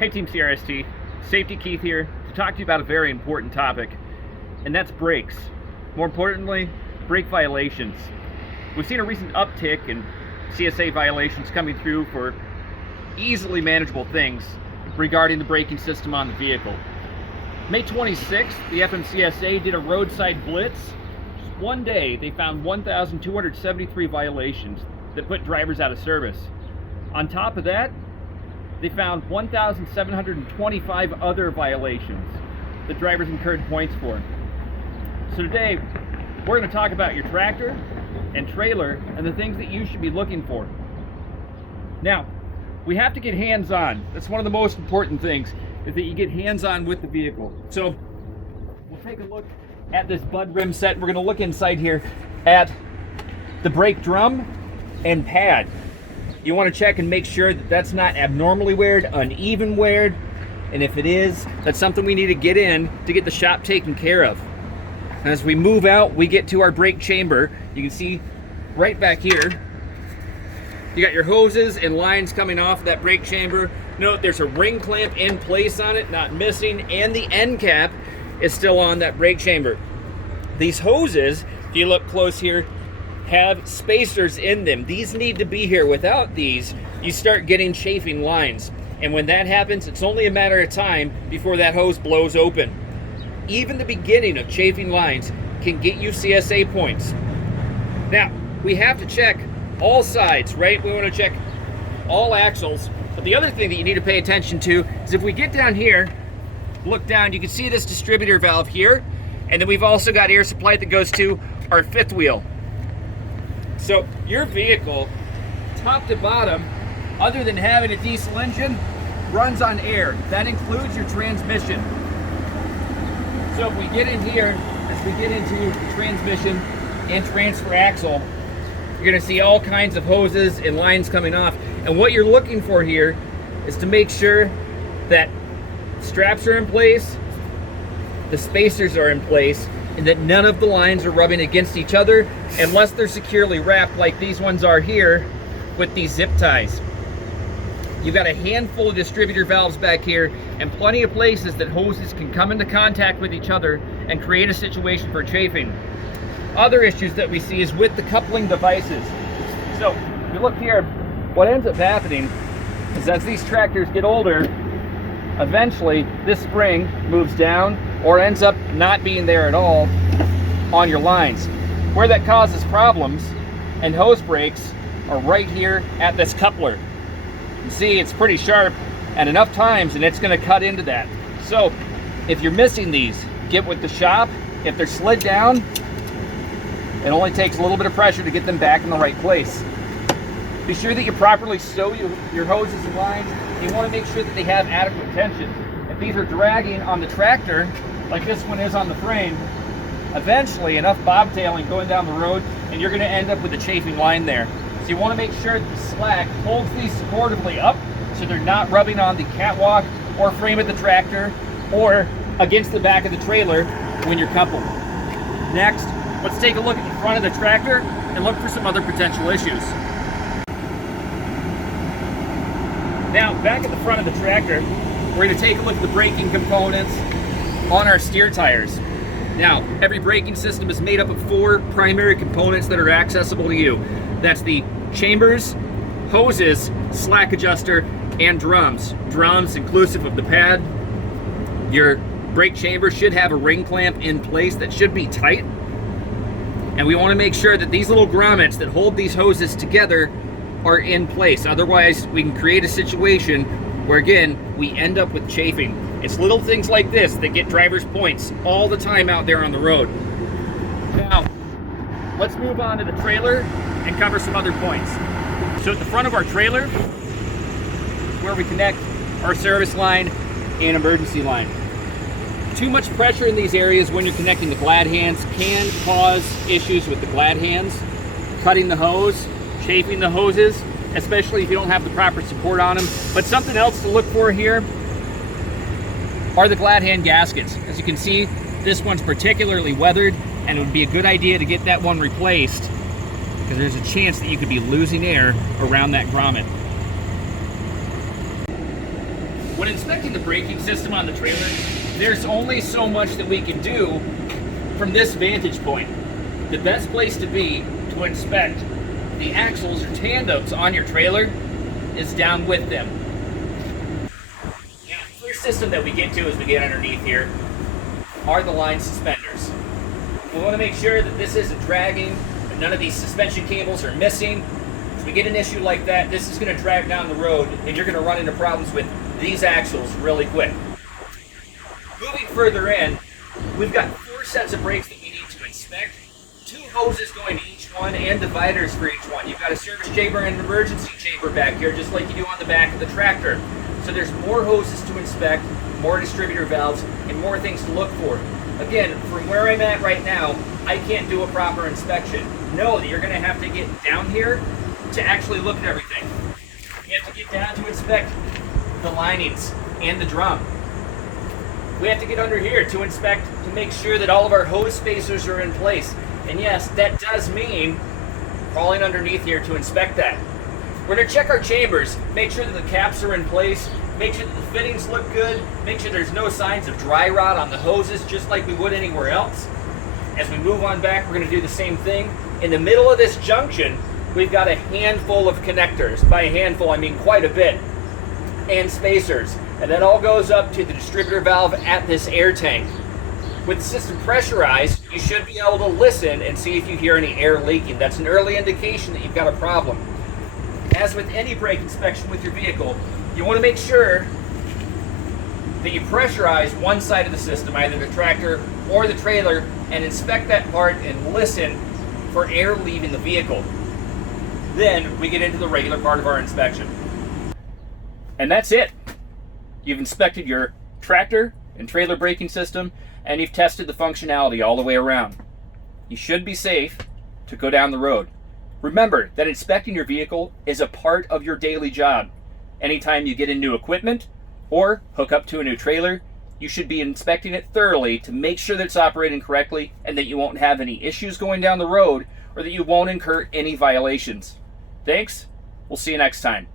Hey Team CRST, Safety Keith here to talk to you about a very important topic, and that's brakes. More importantly, brake violations. We've seen a recent uptick in CSA violations coming through for easily manageable things regarding the braking system on the vehicle. May 26th, the FMCSA did a roadside blitz. Just one day, they found 1,273 violations that put drivers out of service. On top of that, they found 1,725 other violations that drivers incurred points for. So today, we're going to talk about your tractor and trailer and the things that you should be looking for. Now, we have to get hands-on. That's one of the most important things, is that you get hands-on with the vehicle. So we'll take a look at this bud rim set. We're going to look inside here at the brake drum and pad. You want to check and make sure that that's not abnormally weared, uneven weared, and if it is, that's something we need to get in to get the shop taken care of. As we move out, we get to our brake chamber. You can see right back here, you got your hoses and lines coming off that brake chamber. Note there's a ring clamp in place on it, not missing, and the end cap is still on that brake chamber. These hoses, if you look close here, have spacers in them. These need to be here. Without these, you start getting chafing lines. And when that happens, it's only a matter of time before that hose blows open. Even the beginning of chafing lines can get you CSA points. Now, we have to check all sides, right? We want to check all axles. But the other thing that you need to pay attention to is if we get down here, look down, you can see this distributor valve here. And then we've also got air supply that goes to our fifth wheel. So your vehicle, top to bottom, other than having a diesel engine, runs on air. That includes your transmission. So if we get in here, as we get into the transmission and transfer axle, you're gonna see all kinds of hoses and lines coming off. And what you're looking for here is to make sure that straps are in place, the spacers are in place, and that none of the lines are rubbing against each other unless they're securely wrapped like these ones are here with these zip ties. You've got a handful of distributor valves back here and plenty of places that hoses can come into contact with each other and create a situation for chafing. Other issues that we see is with the coupling devices. So if you look here, what ends up happening is as these tractors get older, eventually this spring moves down or ends up not being there at all on your lines. Where that causes problems and hose breaks are right here at this coupler. You can see it's pretty sharp and enough times and it's going to cut into that. So if you're missing these, get with the shop. If they're slid down, it only takes a little bit of pressure to get them back in the right place. Be sure that you properly sew your hoses and lines. You want to make sure that they have adequate tension. If these are dragging on the tractor, like this one is on the frame, eventually enough bobtailing going down the road and you're going to end up with a chafing line there. So you want to make sure that the slack holds these supportively up so they're not rubbing on the catwalk or frame of the tractor or against the back of the trailer when you're coupled. Next, let's take a look at the front of the tractor and look for some other potential issues. Now, back at the front of the tractor, we're going to take a look at the braking components on our steer tires. Now, every braking system is made up of 4 primary components that are accessible to you. That's the chambers, hoses, slack adjuster, and drums. Drums inclusive of the pad. Your brake chamber should have a ring clamp in place that should be tight. And we want to make sure that these little grommets that hold these hoses together are in place. Otherwise, we can create a situation where, again, we end up with chafing. It's little things like this that get drivers points all the time out there on the road. Now, let's move on to the trailer and cover some other points. So at the front of our trailer, where we connect our service line and emergency line. Too much pressure in these areas when you're connecting the glad hands can cause issues with the glad hands, cutting the hose, chafing the hoses, especially if you don't have the proper support on them. But something else to look for here are the glad hand gaskets. As you can see, this one's particularly weathered and it would be a good idea to get that one replaced because there's a chance that you could be losing air around that grommet. When inspecting the braking system on the trailer, there's only so much that we can do from this vantage point. The best place to be to inspect the axles or tandems on your trailer is down with them. Now, the first system that we get to as we get underneath here are the line suspenders. We want to make sure that this isn't dragging, that none of these suspension cables are missing. If we get an issue like that, this is going to drag down the road and you're going to run into problems with these axles really quick. Moving further in, we've got 4 sets of brakes that we need to inspect, 2 hoses going to each one and dividers for each one. You've got a service chamber and an emergency chamber back here, just like you do on the back of the tractor. So there's more hoses to inspect, more distributor valves, and more things to look for. Again, from where I'm at right now, I can't do a proper inspection. Know that you're going to have to get down here to actually look at everything. You have to get down to inspect the linings and the drum. We have to get under here to inspect, to make sure that all of our hose spacers are in place. And yes, that does mean crawling underneath here to inspect that. We're going to check our chambers, make sure that the caps are in place, make sure that the fittings look good, make sure there's no signs of dry rot on the hoses, just like we would anywhere else. As we move on back, we're going to do the same thing. In the middle of this junction, we've got a handful of connectors. By a handful, I mean quite a bit. And spacers, and that all goes up to the distributor valve at this air tank. With the system pressurized, you should be able to listen and see if you hear any air leaking. That's an early indication that you've got a problem. As with any brake inspection with your vehicle, you want to make sure that you pressurize one side of the system, either the tractor or the trailer, and inspect that part and listen for air leaving the vehicle. Then we get into the regular part of our inspection. And that's it. You've inspected your tractor and trailer braking system, and you've tested the functionality all the way around. You should be safe to go down the road. Remember that inspecting your vehicle is a part of your daily job. Anytime you get into equipment or hook up to a new trailer, you should be inspecting it thoroughly to make sure that it's operating correctly and that you won't have any issues going down the road or that you won't incur any violations. Thanks. We'll see you next time.